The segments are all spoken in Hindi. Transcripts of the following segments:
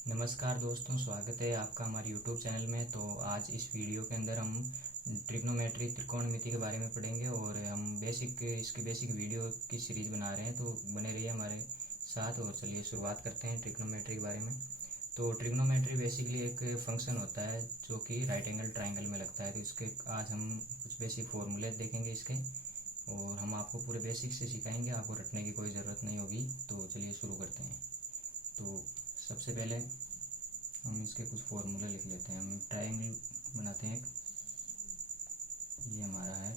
नमस्कार दोस्तों, स्वागत है आपका हमारे यूट्यूब चैनल में। तो आज इस वीडियो के अंदर हम ट्रिग्नोमेट्री त्रिकोणमिति के बारे में पढ़ेंगे और हम इसकी बेसिक वीडियो की सीरीज़ बना रहे हैं, तो बने रहिए हमारे साथ। और चलिए शुरुआत करते हैं ट्रिग्नोमेट्री के बारे में। तो ट्रिग्नोमेट्री बेसिकली एक फंक्शन होता है जो कि राइट एंगल ट्राइंगल में लगता है। तो इसके आज हम कुछ बेसिक फॉर्मूले देखेंगे इसके, और हम आपको पूरे बेसिक से सिखाएंगे, आपको रटने की कोई ज़रूरत नहीं होगी। तो चलिए शुरू करते हैं। तो सबसे पहले हम इसके कुछ फॉर्मूला लिख लेते हैं। हम ट्रायंगल बनाते हैं। ये हमारा है,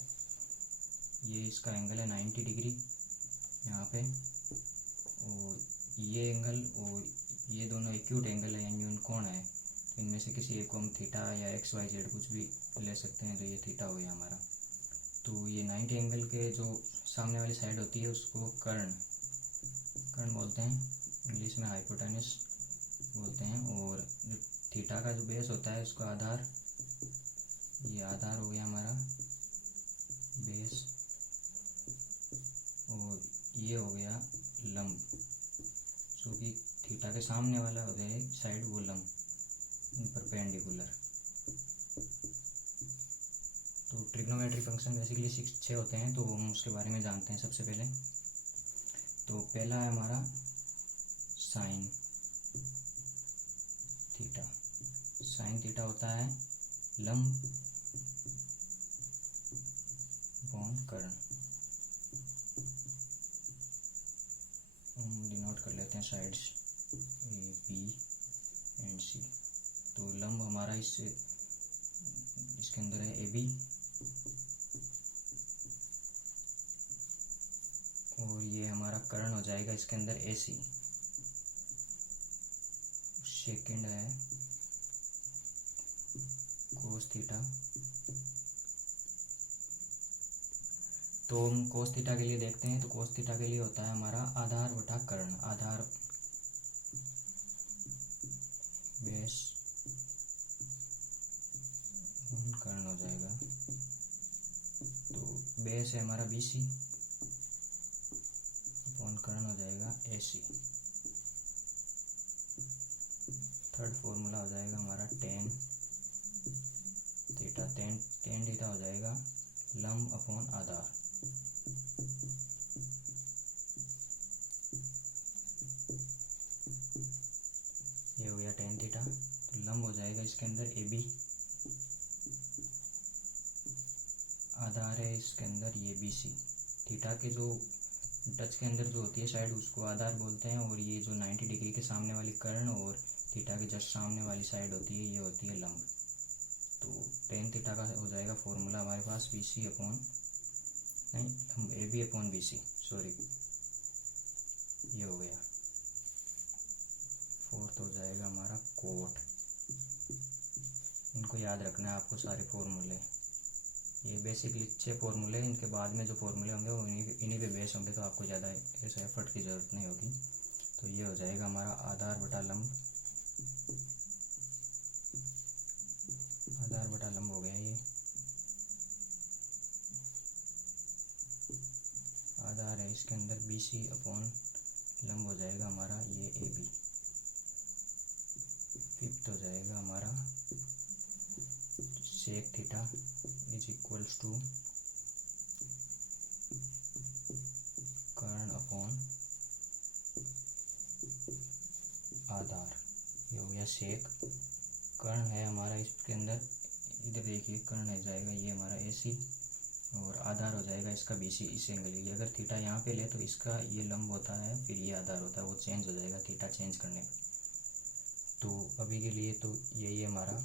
ये इसका एंगल है 90 डिग्री यहाँ पे, और ये एंगल और ये दोनों एक्यूट एंगल है यानी कोण है। तो इनमें से किसी एक को हम थीटा या एक्स वाई जेड कुछ भी ले सकते हैं। तो ये थीटा हो गया हमारा। तो ये 90 एंगल के जो सामने वाली साइड होती है उसको कर्ण बोलते हैं, इंग्लिश में हाइपोटेनस बोलते हैं। और जो थीटा का जो बेस होता है उसका आधार, ये आधार हो गया हमारा बेस, और ये हो गया लंब, जो कि थीटा के सामने वाला हो जाए साइड वो लंब, परपेंडिकुलर। तो ट्रिग्नोमेट्री फंक्शन बेसिकली 6 होते हैं, तो हम उसके बारे में जानते हैं सबसे पहले। तो पहला है हमारा साइन थीटा। साइन थीटा होता है लंब अपॉन कर्ण। हम डिनोट कर लेते हैं साइड्स ए बी एंड सी। तो लंब हमारा इसके अंदर है ए बी, और ये हमारा कर्ण हो जाएगा इसके अंदर ए सी। सेकेंड है कोस थीटा। तो हम कोस थीटा के लिए देखते हैं। तो कोस थीटा के लिए होता है हमारा आधार बटा कर्ण। आधार बेस कर्ण हो जाएगा। तो बेस है हमारा BC अपॉन कर्ण हो जाएगा AC। थर्ड फॉर्मूला हो जाएगा हमारा टेन थीटा। टेन थीटा हो जाएगा लंब अपॉन आधार। ये हो गया टेन थीटा। तो लंब हो जाएगा इसके अंदर AB, आधार है इसके अंदर ये BC। थीटा के जो टच के अंदर जो होती है साइड उसको आधार बोलते हैं, और ये जो 90 डिग्री के सामने वाली कर्ण और थीटा के जस्ट सामने वाली साइड होती है ये होती है लंब। तो टेन थीटा का हो जाएगा फॉर्मूला हमारे पास BC अपॉन हम AB अपॉन BC, सॉरी, ये हो गया। फोर्थ हो जाएगा हमारा कोट। इनको याद रखना है आपको सारे फॉर्मूले। ये बेसिकली 6 फॉर्मूले, इनके बाद में जो फॉर्मूले होंगे वो इन्हीं पे बेस होंगे, तो आपको ज़्यादा ऐसा एफर्ट की ज़रूरत नहीं होगी। तो ये हो जाएगा हमारा आधार बटा लंब। आधार बटा लंब हो गया। ये आधार है इसके अंदर BC अपॉन लंब हो जाएगा हमारा ये AB। फिफ्थ हो जाएगा हमारा sec theta is equals to कर्ण अपॉन आधार। ये हो गया सेक। कर्ण है हमारा इसके अंदर, इधर देखिए कर्ण है जाएगा ये हमारा AC, और आधार हो जाएगा इसका BC इस एंगल की। अगर थीटा यहाँ पे ले तो इसका ये लंब होता है, फिर ये आधार होता है, वो चेंज हो जाएगा थीटा चेंज करने पर। तो अभी के लिए तो यही हमारा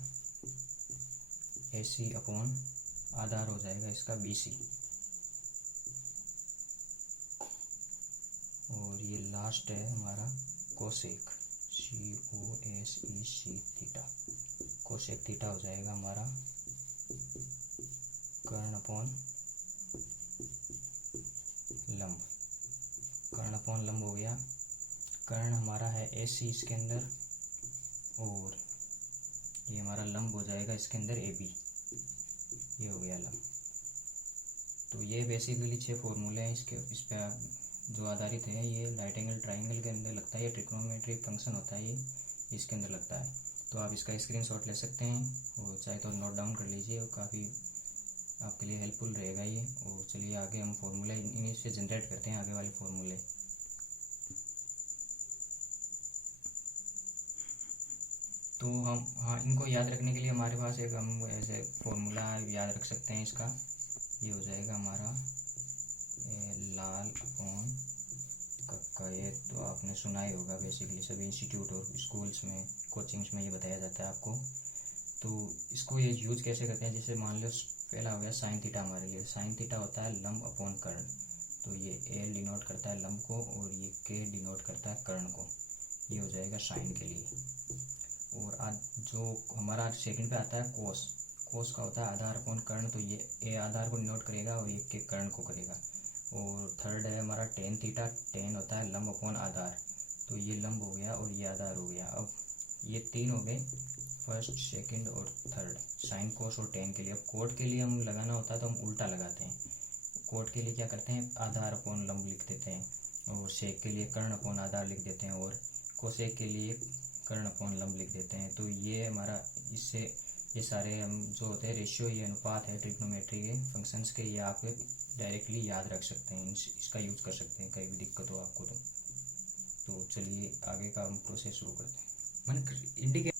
AC अपॉन आधार हो जाएगा इसका BC, और ये लास्ट है हमारा cosec COSEC theta. Cosec theta हो जाएगा हमारा कर्ण अपॉन लंब। कर्ण अपॉन लंब हो गया। कर्ण हमारा है AC इसके अंदर, और ये हमारा लंब हो जाएगा इसके अंदर AB। ये हो गया लंब। तो ये बेसिकली 6 फॉर्मूले हैं इस पे जो आधारित है। ये राइट एंगल ट्राइंगल के अंदर लगता है, ये ट्रिग्नोमेट्री फंक्शन होता है। ये इसके अंदर लगता है। तो आप इसका स्क्रीनशॉट ले सकते हैं और चाहे तो नोट डाउन कर लीजिए, और काफ़ी आपके लिए हेल्पफुल रहेगा ये। और चलिए आगे हम फॉर्मूला इन्हीं से जनरेट करते हैं, आगे वाले फॉर्मूले। तो हम इनको याद रखने के लिए हमारे पास एक हम ऐसे फॉर्मूला याद रख सकते हैं इसका। ये हो जाएगा हमारा लाल अपॉन कक्का। ये तो आपने सुना ही होगा, बेसिकली सभी इंस्टीट्यूट और स्कूल्स में, कोचिंग्स में ये बताया जाता है आपको। तो इसको ये यूज कैसे करते हैं, जैसे मान लो पहला हो गया साइन थीटा। हमारे लिए साइन थीटा होता है लंब अपॉन कर्ण। तो ये एल डिनोट करता है लंब को और ये के डिनोट करता है कर्ण को। ये हो जाएगा साइन के लिए। और आज जो हमारा सेकंड पे आता है कोस। कोस का होता है आधार अपॉन कर्ण। तो ये ए आधार को डिनोट करेगा और ये के कर्ण को करेगा। और थर्ड है हमारा टेन थीटा। टेन होता है लंब अपॉन आधार। तो ये लंब हो गया और ये आधार हो गया। अब ये तीन हो गए, फर्स्ट सेकंड और थर्ड, साइन कोस और टेन के लिए। अब कोट के लिए हम लगाना होता है तो हम उल्टा लगाते हैं। कोट के लिए क्या करते हैं, आधार अपॉन लंब लिख देते हैं, और सेक के लिए कर्ण अपॉन आधार लिख देते हैं, और कोसेक के लिए कर्ण अपॉन लंब लिख देते हैं। तो ये हमारा, इससे ये सारे हम जो होते हैं रेशियो, ये अनुपात है ट्रिग्नोमेट्री के फंक्शंस के, ये आप डायरेक्टली याद रख सकते हैं, इसका यूज कर सकते हैं कहीं भी दिक्कत हो आपको तो चलिए आगे का हम प्रोसेस शुरू करते हैं। मैंने इंडिकेट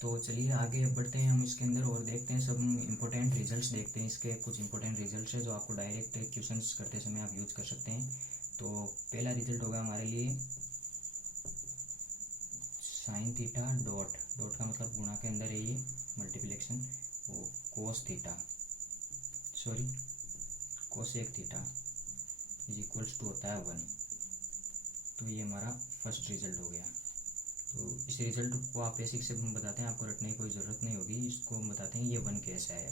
तो चलिए आगे बढ़ते हैं हम इसके अंदर और देखते हैं सब इम्पोर्टेंट रिजल्ट्स देखते हैं। इसके कुछ इंपॉर्टेंट रिजल्ट्स है जो आपको डायरेक्ट क्वेश्चंस करते समय आप यूज कर सकते हैं। तो पहला रिजल्ट होगा हमारे लिए साइन थीटा डॉट का मतलब गुणा के अंदर है ये मल्टीप्लिकेशन, वो cosec theta is equals to होता है 1। तो ये हमारा फर्स्ट रिजल्ट हो गया। तो इस रिजल्ट को आप बेसिक से हम बताते हैं, आपको रटने की कोई ज़रूरत नहीं होगी। इसको हम बताते हैं ये 1 कैसे आया।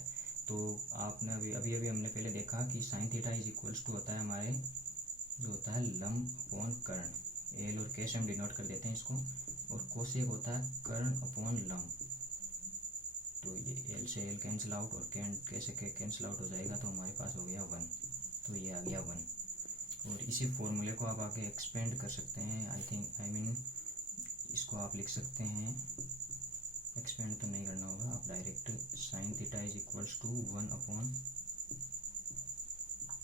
तो आपने अभी हमने पहले देखा कि sine theta is equals to होता है हमारे जो होता है लंब अपॉन कर्ण, एल और के से हम डिनोट कर देते हैं इसको, और कोसेक होता है कर्ण अपॉन लंब। तो ये एल से एल कैंसिल आउट और के से के कैंसिल आउट हो जाएगा, तो हमारे पास हो गया 1। तो ये आ गया 1। और इसी फॉर्मूले को आप आगे एक्सपेंड कर सकते हैं। आई मीन इसको आप लिख सकते हैं, एक्सपेंड तो नहीं करना होगा, आप direct sine theta is equals to 1 upon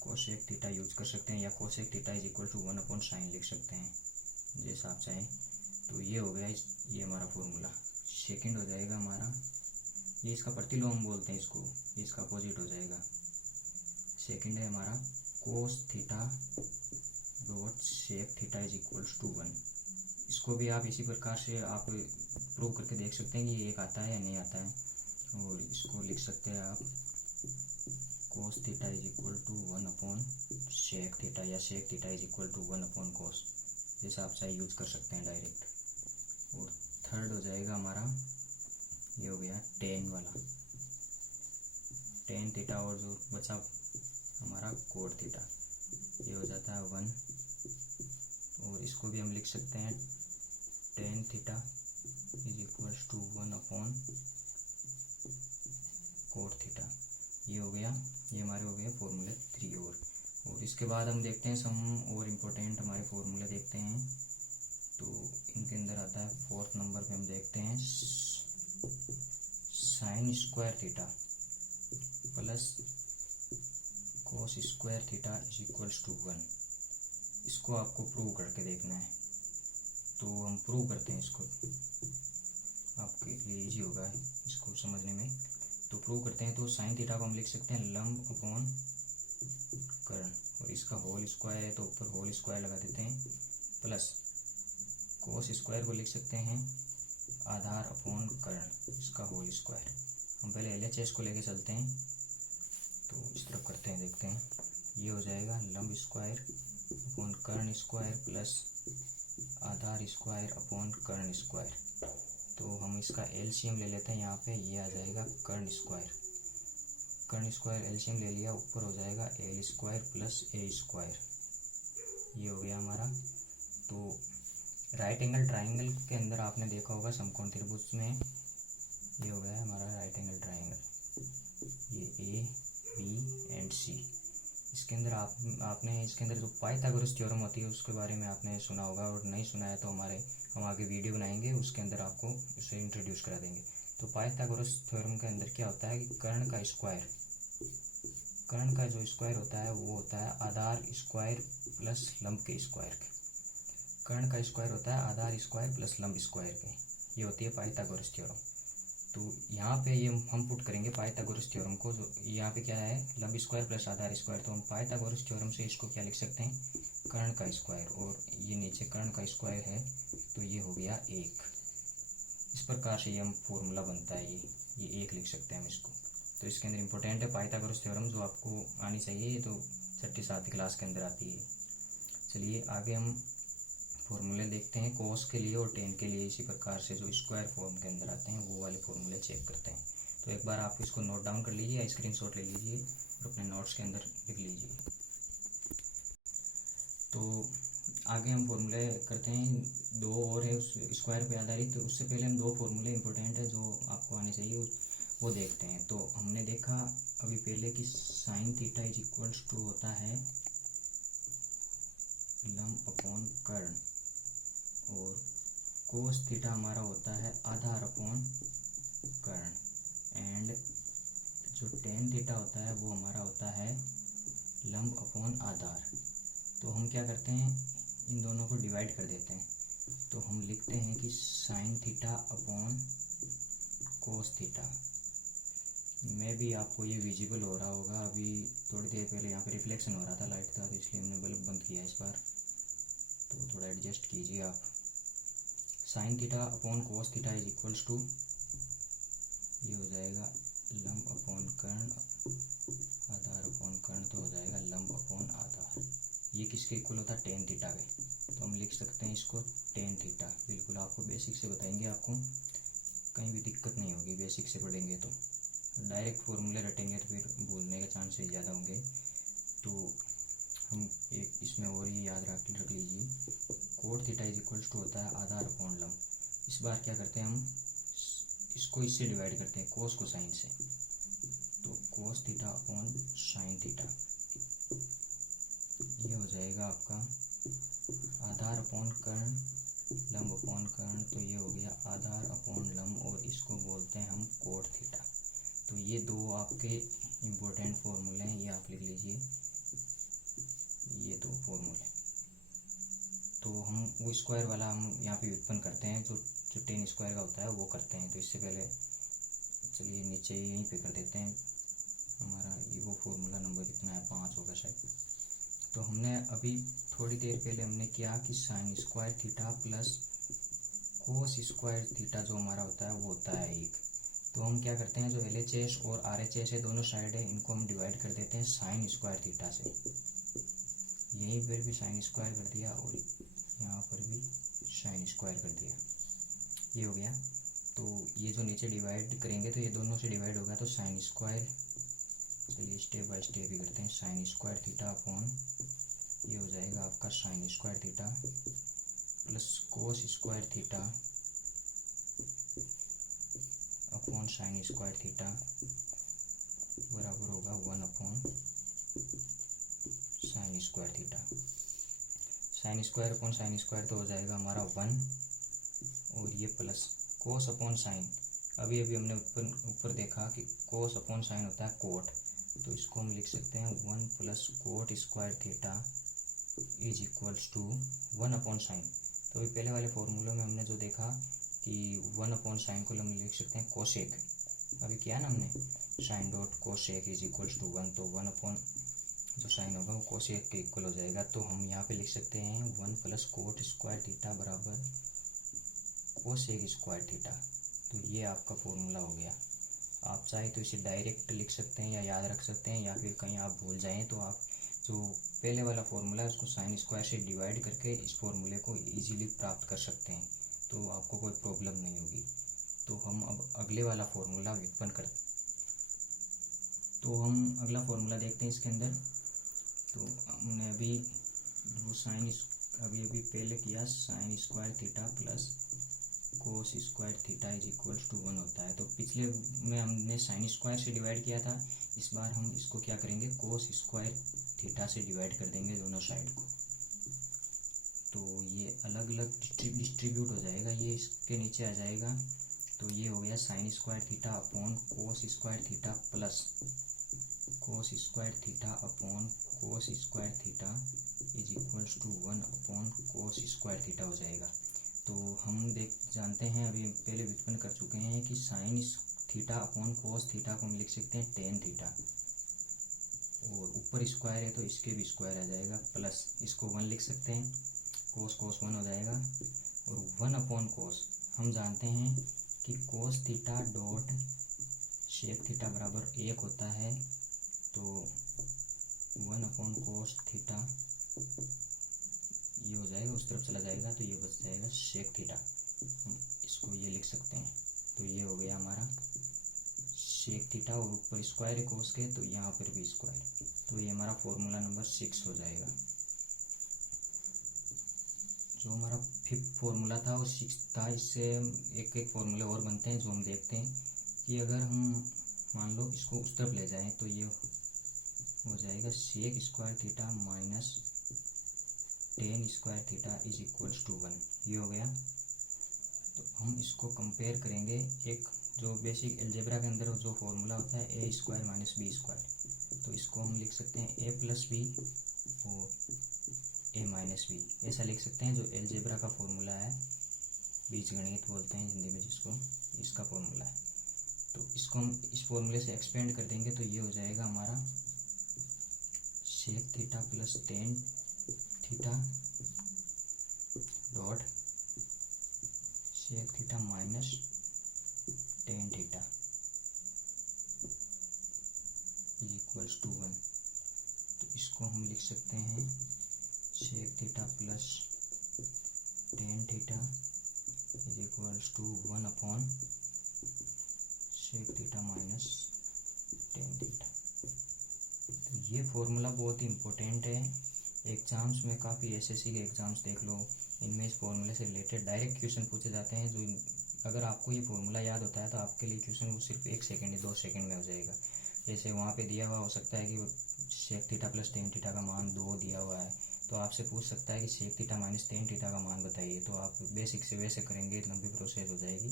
cosec theta use कर सकते हैं, या cosec theta is equal to 1 upon sine लिख सकते हैं, जैसा आप चाहें। तो ये हो गया ये हमारा फॉर्मूला। सेकंड हो जाएगा हमारा, ये इसका प्रतिलोम बोलते हैं इसको, ये इसका अपोजिट हो जाएगा। सेकंड है हमारा cos theta dot sec theta is equals to 1। इसको भी आप इसी प्रकार से आप प्रूव करके देख सकते हैं कि ये एक आता है या नहीं आता है। और इसको लिख सकते हैं आप cos theta is equal to 1 upon sec theta, या sec theta is equal to 1 upon cos, जैसा आप चाहे यूज कर सकते हैं डायरेक्ट। और थर्ड हो जाएगा हमारा, ये हो गया टेन वाला, टेन थीटा, और जो बचा हमारा कोट थीटा, ये हो जाता है 1। और इसको भी हम लिख सकते हैं tan theta is equals to 1 upon cot theta. ये हो गया, ये हमारे हो गए फॉर्मूले 3। और इसके बाद हम देखते हैं सम और इम्पोर्टेंट हमारे फॉर्मूले देखते हैं। तो इनके अंदर आता है 4th नंबर पे हम देखते हैं sine square theta plus cos square theta is equals to 1। इसको आपको प्रूव करके देखना है, तो हम प्रूव करते हैं इसको, आपके लिए इजी होगा इसको समझने में। तो प्रूव करते हैं, तो साइन थीटा को हम लिख सकते हैं लंब अपॉन कर्ण, और इसका होल स्क्वायर है तो ऊपर होल स्क्वायर लगा देते हैं, प्लस कोस स्क्वायर को लिख सकते हैं आधार अपॉन कर्ण, इसका होल स्क्वायर। हम पहले LHS को लेके चलते हैं, तो इस तरफ करते हैं, देखते हैं। ये हो जाएगा लंब स्क्वायर अपॉन कर्ण स्क्वायर प्लस आधार स्क्वायर अपॉन कर्ण स्क्वायर। तो हम इसका LCM ले लेते हैं यहाँ पे, ये आ जाएगा कर्ण स्क्वायर। कर्ण स्क्वायर LCM ले लिया, ऊपर हो जाएगा L square plus A square. ये हो गया हमारा। तो राइट एंगल ट्राइंगल के अंदर आपने देखा होगा समकोण त्रिभुज में, ये हो गया हमारा राइट एंगल ट्राइंगल, ये A B एंड C। इसके अंदर आपने इसके अंदर जो पाइथागोरस थ्योरम होती है उसके बारे में आपने सुना होगा, और नहीं सुना है तो हमारे हम आगे वीडियो बनाएंगे, उसके अंदर आपको उसे इंट्रोड्यूस करा देंगे। तो पाइथागोरस थ्योरम के अंदर क्या होता है कि कर्ण का जो स्क्वायर होता है वो होता है आधार स्क्वायर प्लस लंब के स्क्वायर के। कर्ण का स्क्वायर होता है आधार स्क्वायर प्लस लंब स्क्वायर के। ये होती है पाइथागोरस थ्योरम। तो यहाँ पे ये हम पुट करेंगे पाइथागोरस थ्योरम को। जो यहाँ पे क्या है, लंब स्क्वायर प्लस आधार स्क्वायर, तो हम पाइथागोरस थ्योरम से इसको क्या लिख सकते हैं, कर्ण का स्क्वायर, और ये नीचे कर्ण का स्क्वायर है तो ये हो गया 1। इस प्रकार से ये हम फॉर्मूला बनता है, ये 1 लिख सकते हैं हम इसको। तो इसके अंदर इंपॉर्टेंट है पाइथागोरस थ्योरम, जो आपको आनी चाहिए, ये तो 6ठी-7वीं क्लास के अंदर आती है। चलिए आगे हम फॉर्मूले देखते हैं कोस के लिए और टेन के लिए। इसी प्रकार से जो स्क्वायर फॉर्म के अंदर आते हैं वो वाले फॉर्मूले चेक करते हैं। तो एक बार आप इसको नोट डाउन कर लीजिए या स्क्रीनशॉट ले लीजिए और अपने नोट्स के अंदर लिख लीजिए। तो आगे हम फॉर्मूले करते हैं, 2 और है उस स्क्वायर पे आधारित। तो उससे पहले हम 2 फॉर्मूले इंपॉर्टेंट है जो आपको आने चाहिए वो देखते हैं। तो हमने देखा अभी पहले कि sine theta is equals to होता है लंब अपॉन कर्ण, और कोस थीटा हमारा होता है आधार अपॉन कर्ण, एंड जो टेन थीटा होता है वो हमारा होता है लंब अपॉन आधार। तो हम क्या करते हैं, इन दोनों को डिवाइड कर देते हैं। तो हम लिखते हैं कि sine theta upon cos theta. में भी आपको ये विजिबल हो रहा होगा, अभी थोड़ी देर पहले यहाँ पे रिफ्लेक्शन हो रहा था लाइट का, तो इसलिए हमने बल्ब बंद किया इस बार, तो थोड़ा एडजस्ट कीजिए आप। Sine theta upon cos theta is equals to, ये हो जाएगा लंब अपॉन कर्ण, आधार अपॉन कर्ण, तो हो जाएगा लंब अपॉन आधार। ये किसके इक्वल होता है, टेन थीटा के। तो हम लिख सकते हैं इसको टेन थीटा। बिल्कुल आपको बेसिक से बताएंगे, आपको कहीं भी दिक्कत नहीं होगी बेसिक से पढ़ेंगे। तो डायरेक्ट फॉर्मूले रटेंगे तो फिर भूलने के चांसेस ज़्यादा होंगे। तो हम एक इसमें और ये याद रख लीजिए, cot theta is equals to होता है आधार अपॉन लंब। इस बार क्या करते हैं, हम इसको इससे डिवाइड करते हैं, कोस को साइन से। तो cos theta upon sine theta, ये हो जाएगा आपका आधार अपॉन कर्ण, लंब अपॉन कर्ण, तो ये हो गया आधार अपॉन लंब, और इसको बोलते हैं हम कोट थीटा। तो ये 2 आपके इम्पोर्टेंट फॉर्मूले हैं, ये आप लिख लीजिए, ये 2 फॉर्मूले। तो हम वो स्क्वायर वाला हम यहाँ पे व्युत्पन्न करते हैं, जो टेन स्क्वायर का होता है वो करते हैं। तो इससे पहले चलिए नीचे यहीं पे कर देते हैं हमारा ये वो फॉर्मूला नंबर कितना है, 5 होगा शायद। तो हमने अभी थोड़ी देर पहले हमने किया कि sign square theta plus cos square theta जो हमारा होता है वो होता है 1। तो हम क्या करते हैं, जो LHS और RHS है दोनों साइड है, इनको हम डिवाइड कर देते हैं साइन स्क्वायर थीटा से। यहीं पर भी साइन स्क्वायर कर दिया और यहाँ पर भी साइन स्क्वायर कर दिया, ये हो गया। तो ये जो नीचे डिवाइड करेंगे तो ये दोनों से डिवाइड होगा, तो साइन स्क्वायर, चलिए स्टेप बाय स्टेप ही करते हैं। साइन स्क्वायर थीटा अपॉन, ये हो जाएगा आपका sign square theta plus cos square theta upon sine square theta बराबर होगा 1 upon sign square theta. Sine square upon sine square तो हो जाएगा हमारा 1, और ये प्लस कोस अपॉन साइन। अभी हमने ऊपर देखा कि कोस अपॉन साइन होता है कोट, तो इसको हम लिख सकते हैं 1 plus cot square theta is equals to 1 upon sine. तो अभी पहले वाले फॉर्मूले में हमने जो देखा कि 1 अपॉन साइन को हम लिख सकते हैं कोसेक। अभी किया ना हमने, sine dot cosec is equals to 1, तो 1 अपॉन जो साइन होगा वो कोसेक के इक्वल हो जाएगा। तो हम यहाँ पे लिख सकते हैं 1 प्लस कोट स्क्वायर थीटा बराबर कोसेक स्क्वायर थीटा। तो ये आपका फॉर्मूला हो गया। आप चाहे तो इसे डायरेक्ट लिख सकते हैं या याद रख सकते हैं, या फिर कहीं आप भूल जाएं तो आप जो पहले वाला फॉर्मूला है उसको साइन स्क्वायर से डिवाइड करके इस फॉर्मूले को इजीली प्राप्त कर सकते हैं, तो आपको कोई प्रॉब्लम नहीं होगी। तो हम अब अगले वाला फॉर्मूला व्युत्पन्न करते हैं। तो हम अगला फॉर्मूला देखते हैं इसके अंदर। तो हमने अभी वो अभी पहले किया, sine square theta plus cos square theta is equals to 1 होता है। तो पिछले में हमने साइन स्क्वायर से डिवाइड किया था, इस बार हम इसको क्या करेंगे, कोस स्क्वायर थीटा से डिवाइड कर देंगे दोनों साइड को। तो ये अलग अलग डिस्ट्रीब्यूट हो जाएगा, ये इसके नीचे आ जाएगा। तो ये हो गया sine square theta upon cos square theta plus cos square theta upon cos square theta is equals to 1 upon cos square theta हो जाएगा। तो हम जानते हैं, अभी पहले व्युत्पन्न कर चुके हैं कि sine theta upon cos theta को हम लिख सकते हैं टेन थीटा, और ऊपर स्क्वायर है तो इसके भी स्क्वायर आ जाएगा, प्लस इसको 1 लिख सकते हैं, कोस कोस 1 हो जाएगा। और 1 अपॉन कोस हम जानते हैं कि कोस थीटा डॉट शेक थीटा बराबर 1 होता है। तो 1 अपॉन कोस थीटा ये हो जाएगा, उस तरफ चला जाएगा तो ये बच जाएगा शेक थीटा, हम इसको ये लिख सकते हैं। तो ये हो गया हमारा शेक थीटा, और ऊपर स्क्वायर है कोस के तो यहाँ पर भी स्क्वायर, तो ये हमारा फॉर्मूला नंबर 6 हो जाएगा। जो हमारा 5th फॉर्मूला था और 6th था, इससे एक एक फॉर्मूले और बनते हैं जो हम देखते हैं कि अगर हम मान लो इसको उस तरफ ले जाएं तो ये हो जाएगा sec square theta minus tan square theta is equals to 1, ये हो गया। तो हम इसको कंपेयर करेंगे, एक जो बेसिक अलजेब्रा के अंदर जो फॉर्मूला होता है ए स्क्वायर माइनस बी स्क्वायर, तो इसको हम लिख सकते हैं ए प्लस बी और ए माइनस बी, ऐसा लिख सकते हैं। जो अलजेब्रा का फॉर्मूला है, बीजगणित बोलते हैं हिंदी में जिसको, इसका फॉर्मूला है। तो इसको हम इस फॉर्मूले से एक्सपेंड कर देंगे तो ये हो जाएगा हमारा sec theta plus tan theta dot sec theta minus tan theta is equals to 1। तो इसको हम लिख सकते हैं sec theta plus tan theta is equals to 1 upon sec theta minus tan theta. तो ये फॉर्मूला बहुत ही इम्पोर्टेंट है, एग्जाम्स में काफ़ी एसएससी के एग्जाम्स देख लो, इनमें इस फॉर्मूले से रिलेटेड डायरेक्ट क्वेश्चन पूछे जाते हैं। जो अगर आपको ये फॉर्मूला याद होता है तो आपके लिए क्वेश्चन वो सिर्फ 1 सेकेंड या 2 सेकेंड में हो जाएगा। जैसे वहाँ पे दिया हुआ हो सकता है कि वो shake theta plus tan theta का मान 2 दिया हुआ है, तो आपसे पूछ सकता है कि shake theta minus tan theta का मान बताइए, तो आप बेसिक से वैसे करेंगे, लंबी प्रोसेस हो जाएगी।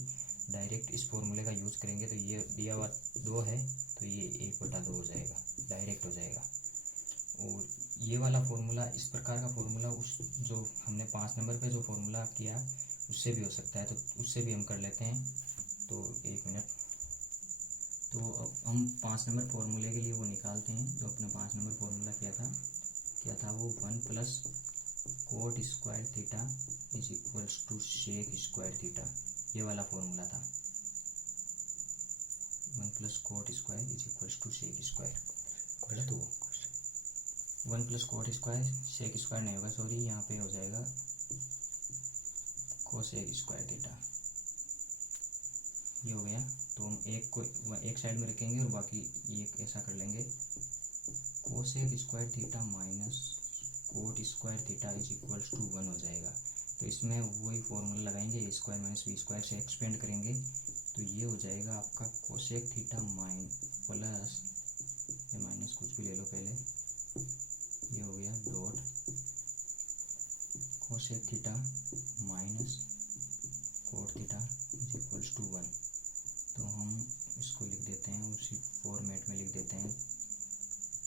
डायरेक्ट इस फॉर्मूले का यूज़ करेंगे तो ये दिया हुआ 2 है तो ये 1/2 हो जाएगा, डायरेक्ट हो जाएगा। और ये वाला फॉर्मूला, इस प्रकार का फॉर्मूला उस जो हमने 5 नंबर पे जो फॉर्मूला किया उससे भी हो सकता है, तो उससे भी हम कर लेते हैं। तो 1 मिनट, तो अब हम 5 नंबर फॉर्मूले के लिए वो निकालते हैं जो अपने 5 नंबर फॉर्मूला किया था वो 1 plus cot square theta is equals to sec square theta, ये वाला फॉर्मूला था। 1 plus cot square is equals to sec square, गलत हो, 1 plus cot square sec square नहीं होगा, सॉरी, यहाँ पे हो जाएगा कोसेक स्क्वायर थीटा, ये हो गया। तो हम एक को एक साइड में रखेंगे और बाकी ये ऐसा कर लेंगे, cosec square theta minus cot square theta is equals to 1 हो जाएगा। तो इसमें वही फॉर्मूला लगाएंगे, A square minus B square से एक्सपेंड करेंगे तो ये हो जाएगा आपका कोसेक थीटा प्लस या माइनस कुछ भी ले लो पहले, ये हो गया dot cosec theta minus cot theta is equals to 1। तो हम इसको लिख देते हैं, उसी फॉर्मेट में लिख देते हैं,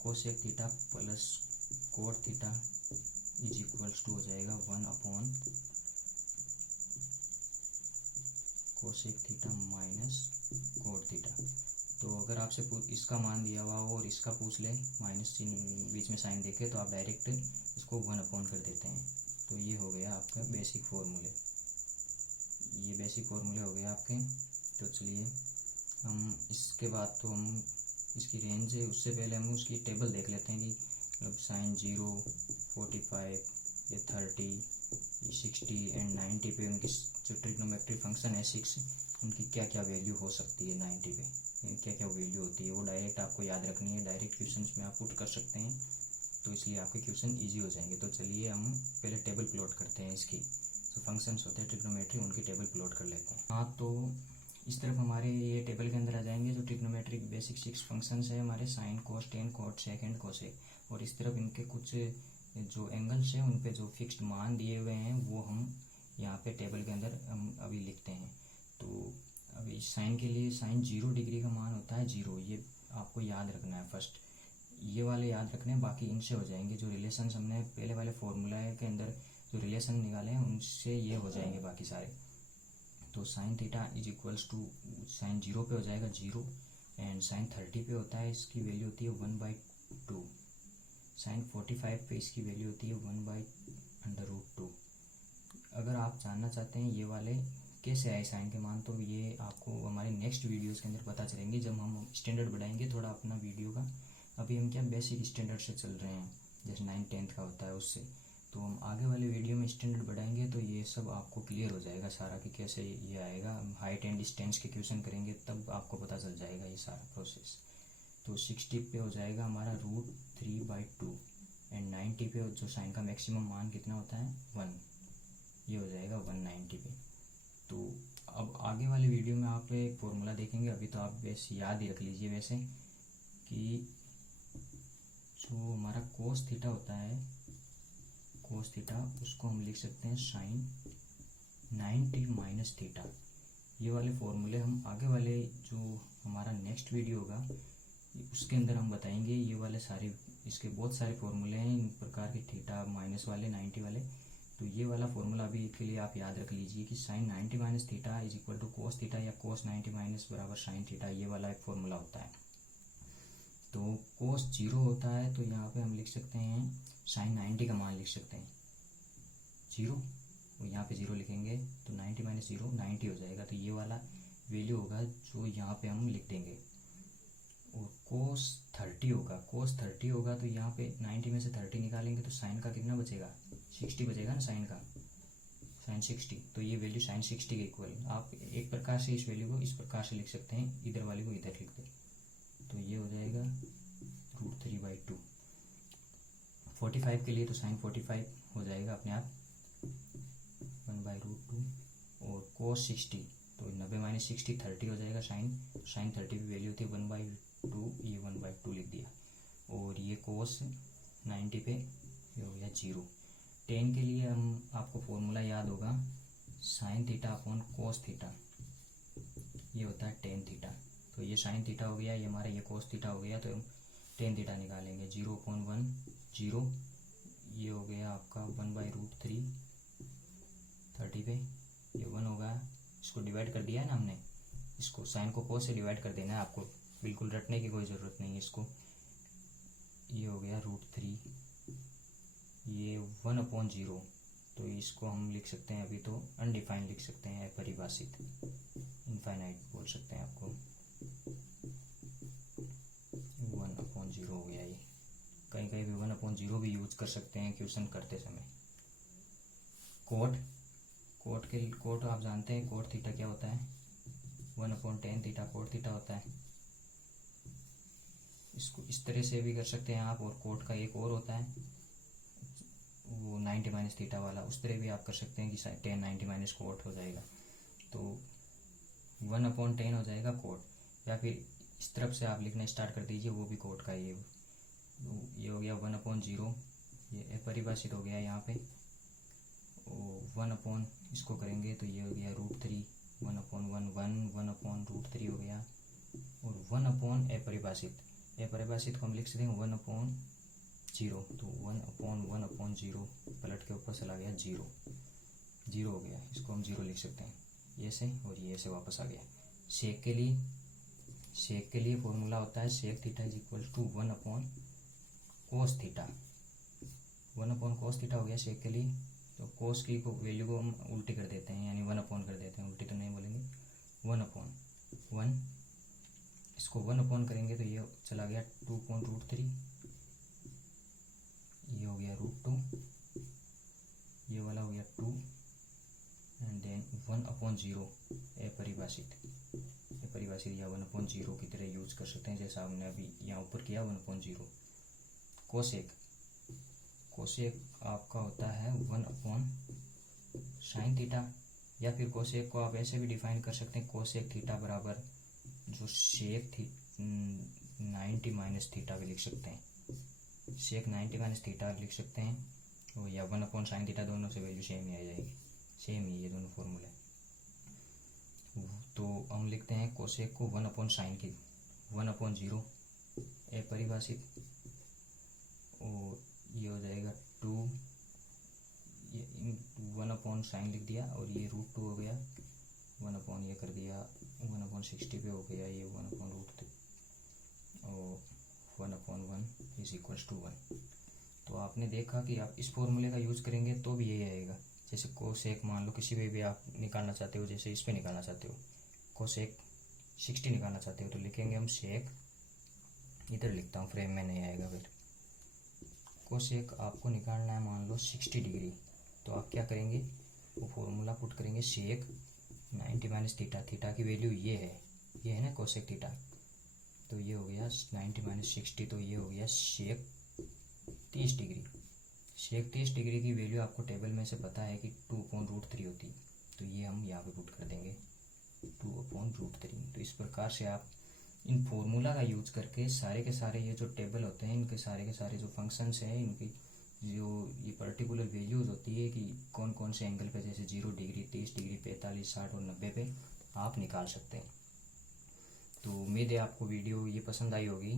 cosec theta plus cot theta is equals to हो जाएगा 1 upon cosec theta minus cot theta. तो अगर आपसे इसका मान दिया हुआ हो और इसका पूछ ले, माइनस चिन्ह बीच में साइन देखे, तो आप डायरेक्ट इसको 1 अपॉन कर देते हैं। तो ये हो गया आपका बेसिक फॉर्मूले, ये बेसिक फॉर्मूले हो गए आपके। तो चलिए हम इसके बाद तो हम इसकी रेंज है, उससे पहले हम उसकी टेबल देख लेते हैं कि मतलब साइन 0, 45 या 30, 60 एंड 90 पे उनकी जो ट्रिग्नोमेट्रिक फंक्शन है 6, उनकी क्या क्या वैल्यू हो सकती है 90 पे, क्या क्या वैल्यू होती है, वो डायरेक्ट आपको याद रखनी है, डायरेक्ट क्वेश्चंस में आप पुट कर सकते हैं, तो इसलिए आपके क्वेश्चन इजी हो जाएंगे। तो चलिए हम पहले टेबल प्लॉट करते हैं, इसकी जो फंक्शंस होते हैं ट्रिग्नोमेट्री उनकी टेबल प्लॉट कर लेते हैं। हाँ, तो इस तरफ हमारे ये टेबल के अंदर आ जाएंगे जो ट्रिग्नोमेट्रिक बेसिक 6 फंक्शंस है हमारे, sine cos tan cot sec and cosec, और इस तरफ इनके कुछ जो एंगल्स हैं उन पे जो फिक्स्ड मान दिए हुए हैं वो हम यहाँ पे टेबल के अंदर हम अभी लिखते हैं। तो अभी साइन के लिए साइन 0 डिग्री का मान होता है 0, ये आपको याद रखना है। फर्स्ट ये वाले याद रखने हैं, बाकी इनसे हो जाएंगे। जो रिलेशन हमने पहले वाले फॉर्मूला के अंदर जो रिलेशन निकाले हैं उनसे ये हो जाएंगे बाकी सारे। तो sine theta is equals to sine 0 पे हो जाएगा 0 एंड साइन 30 पे होता है इसकी वैल्यू होती है 1/2। साइन 45 पे इसकी वैल्यू होती है 1/√2। अगर आप जानना चाहते हैं ये वाले कैसे आए साइन के मान, तो ये आपको हमारे नेक्स्ट वीडियोस के अंदर पता चलेंगे जब हम स्टैंडर्ड बढ़ाएंगे थोड़ा अपना वीडियो का। अभी हम क्या बेसिक स्टैंडर्ड से चल रहे हैं, जैसे 9th-10th का होता है उससे। तो हम आगे वाले वीडियो में स्टैंडर्ड बढ़ाएंगे तो ये सब आपको क्लियर हो जाएगा सारा कि कैसे ये आएगा। हम हाइट एंड डिस्टेंस के क्वेश्चन करेंगे तब आपको पता चल जाएगा ये सारा प्रोसेस। तो 60 पे हो जाएगा हमारा √3/2 एंड 90 पे जो साइन का मैक्सिमम मान कितना होता है 1, ये हो जाएगा 190 पे। तो अब आगे वाले वीडियो में आप एक फॉर्मूला देखेंगे, अभी तो आप वैसे याद ही रख लीजिए वैसे कि जो हमारा कोस थीटा होता है, कोस थीटा उसको हम लिख सकते हैं साइन 90 माइनस थीटा। ये वाले फॉर्मूले हम आगे वाले जो हमारा नेक्स्ट वीडियो होगा उसके अंदर हम बताएंगे। ये वाले सारे इसके बहुत सारे फॉर्मूले हैं इन प्रकार के, थीटा माइनस वाले 90 वाले। तो ये वाला फॉर्मूला अभी के लिए आप याद रख लीजिए कि sine 90 minus theta is equal to cos theta या कोस 90 माइनस बराबर साइन थीटा, ये वाला एक फॉर्मूला होता है। तो कोस 0 होता है तो यहाँ पे हम लिख सकते हैं साइन 90 का मान लिख सकते हैं 0, और यहाँ पे 0 लिखेंगे तो 90 माइनस 0 90 हो जाएगा। तो ये वाला वैल्यू होगा जो यहाँ पे हम लिख देंगे। और कोस 30 होगा, कोस 30 होगा तो यहाँ पे 90 में से 30 निकालेंगे तो साइन का कितना बचेगा 60 बचेगा ना, साइन का साइन 60। तो ये वैल्यू साइन 60 के इक्वल। आप एक प्रकार से इस वैल्यू को इस प्रकार से लिख सकते हैं, इधर वाले को इधर लिख दें तो ये हो जाएगा √3/2। 45 के लिए तो साइन 45 हो जाएगा अपने आप 1/√2। और कोस 60 तो 90 माइनस 60 30 हो जाएगा साइन 30 की वैल्यू होती है 1/2, ये 1/2 लिख दिया। और ये कोस 90 पे ये हो गया 0। 10 के लिए हम आपको फॉर्मूला याद होगा sign theta upon cos theta, ये होता है टेन थीटा। तो ये साइन थीटा हो गया, ये हमारा ये कोस थीटा हो गया, तो हम टेन थीटा निकालेंगे 0/1 0, ये हो गया आपका 1/√3 30 पे, ये 1 होगा। इसको डिवाइड कर दिया है ना हमने, इसको साइन को कोस से डिवाइड कर देना है आपको, बिल्कुल रटने की कोई ज़रूरत नहीं है इसको। ये हो गया √3, ये 1/0, तो इसको हम लिख सकते हैं अभी तो अनडिफाइंड लिख सकते हैं, अपरिभाषित, इनफाइनाइट बोल सकते हैं आपको। 1/0 हो गया ये, कहीं कहीं भी 1/0 भी यूज कर सकते हैं क्वेश्चन करते समय। कोट आप जानते हैं, कोट थीटा क्या होता है 1/tan थीटा कोट थीटा होता है। इसको इस तरह से भी कर सकते हैं आप, और कोट का एक और होता है वो 90 माइनस थीटा वाला, उस तरह भी आप कर सकते हैं कि tan 90 माइनस कोट हो जाएगा। तो 1/tan हो जाएगा कोट, या फिर इस तरफ से आप लिखना स्टार्ट कर दीजिए, वो भी कोट का ये हो गया 1/0, ये अपरिभाषित हो गया यहाँ पे। और 1/ इसको करेंगे तो ये हो गया √3, 1/1 1/√3 हो गया। और 1/ अपरिभाषित को हम लिख सकते हैं 1/0, तो 1/1/0 पलट के ऊपर चला गया 0 हो गया, इसको हम 0 लिख सकते हैं ये से, और ये से वापस आ गया। सेक के लिए फॉर्मूला होता है sec theta is equal to 1/cos theta, 1/cos theta हो गया सेक के लिए। तो कोस की वैल्यू को हम उल्टी कर देते हैं, यानी 1/ कर देते हैं, उल्टी तो नहीं बोलेंगे, 1/1, इसको 1/ करेंगे तो ये चला गया 2.√3, ये हो गया √2, ये वाला हो गया 2 एंड देन 1/0 अपरिभाषित या 1/0 की तरह यूज कर सकते हैं, जैसा हमने अभी यहाँ ऊपर किया 1/0। कोसेक आपका होता है 1/sin थीटा, या फिर कोसेक को आप ऐसे भी डिफाइन कर सकते हैं, कोसेक थीटा बराबर जो सेक थी 90 माइनस थीटा भी लिख सकते हैं, सेक 90 माइनस थीटा लिख सकते हैं, और या 1/sin थीटा, दोनों से वैल्यू सेम ही आ जाएगी, सेम ही ये दोनों फॉर्मूला है। तो हम लिखते हैं कोसेक को 1/sin की 1/0 अपरिभाषित, और ये हो जाएगा 2, ये 1/sin लिख दिया, और ये √2 हो गया, 1/ ये कर दिया 1/60 पे हो गया ये 1/√3, और 1/1 इज इक्वल्स टू 1। तो आपने देखा कि आप इस फॉर्मूले का यूज़ करेंगे तो भी यही आएगा। जैसे कोसेक मान लो किसी भी आप निकालना चाहते हो, जैसे इस पे निकालना चाहते हो, कोसेक 60 निकालना चाहते हो, तो लिखेंगे हम सेक, इधर लिखता हूँ फ्रेम में नहीं आएगा, फिर कोसेक आपको निकालना है मान लो 60 डिग्री, तो आप क्या करेंगे, वो फॉर्मूला पुट करेंगे सेक 90 माइनस थीटा, थीटा की वैल्यू ये है ना कोसेक थीटा, तो ये हो गया 90 माइनस 60, तो ये हो गया सेक 30 डिग्री। सेक 30 डिग्री की वैल्यू आपको टेबल में से पता है कि 2/√3 होती है, तो ये हम यहाँ पे पुट कर देंगे 2/√3। तो इस प्रकार से आप इन फॉर्मूला का यूज करके सारे के सारे ये जो टेबल होते हैं, इनके सारे के सारे जो फंक्शंस हैं, इनकी जो ये पर्टिकुलर वैल्यूज होती है कि कौन कौन से एंगल पे, जैसे 0 डिग्री, 30 डिग्री, 45, 60 और 90 पे आप निकाल सकते हैं। तो उम्मीद है आपको वीडियो ये पसंद आई होगी,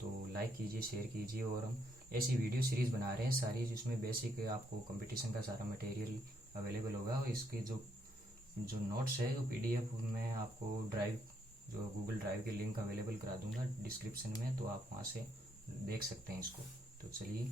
तो लाइक कीजिए, शेयर कीजिए, और हम ऐसी वीडियो सीरीज़ बना रहे हैं सारी, जिसमें बेसिक आपको कंपटीशन का सारा मटेरियल अवेलेबल होगा, और इसके जो नोट्स है, जो PDF में आपको ड्राइव, जो गूगल ड्राइव के लिंक अवेलेबल करा दूंगा डिस्क्रिप्शन में, तो आप वहाँ से देख सकते हैं इसको। तो चलिए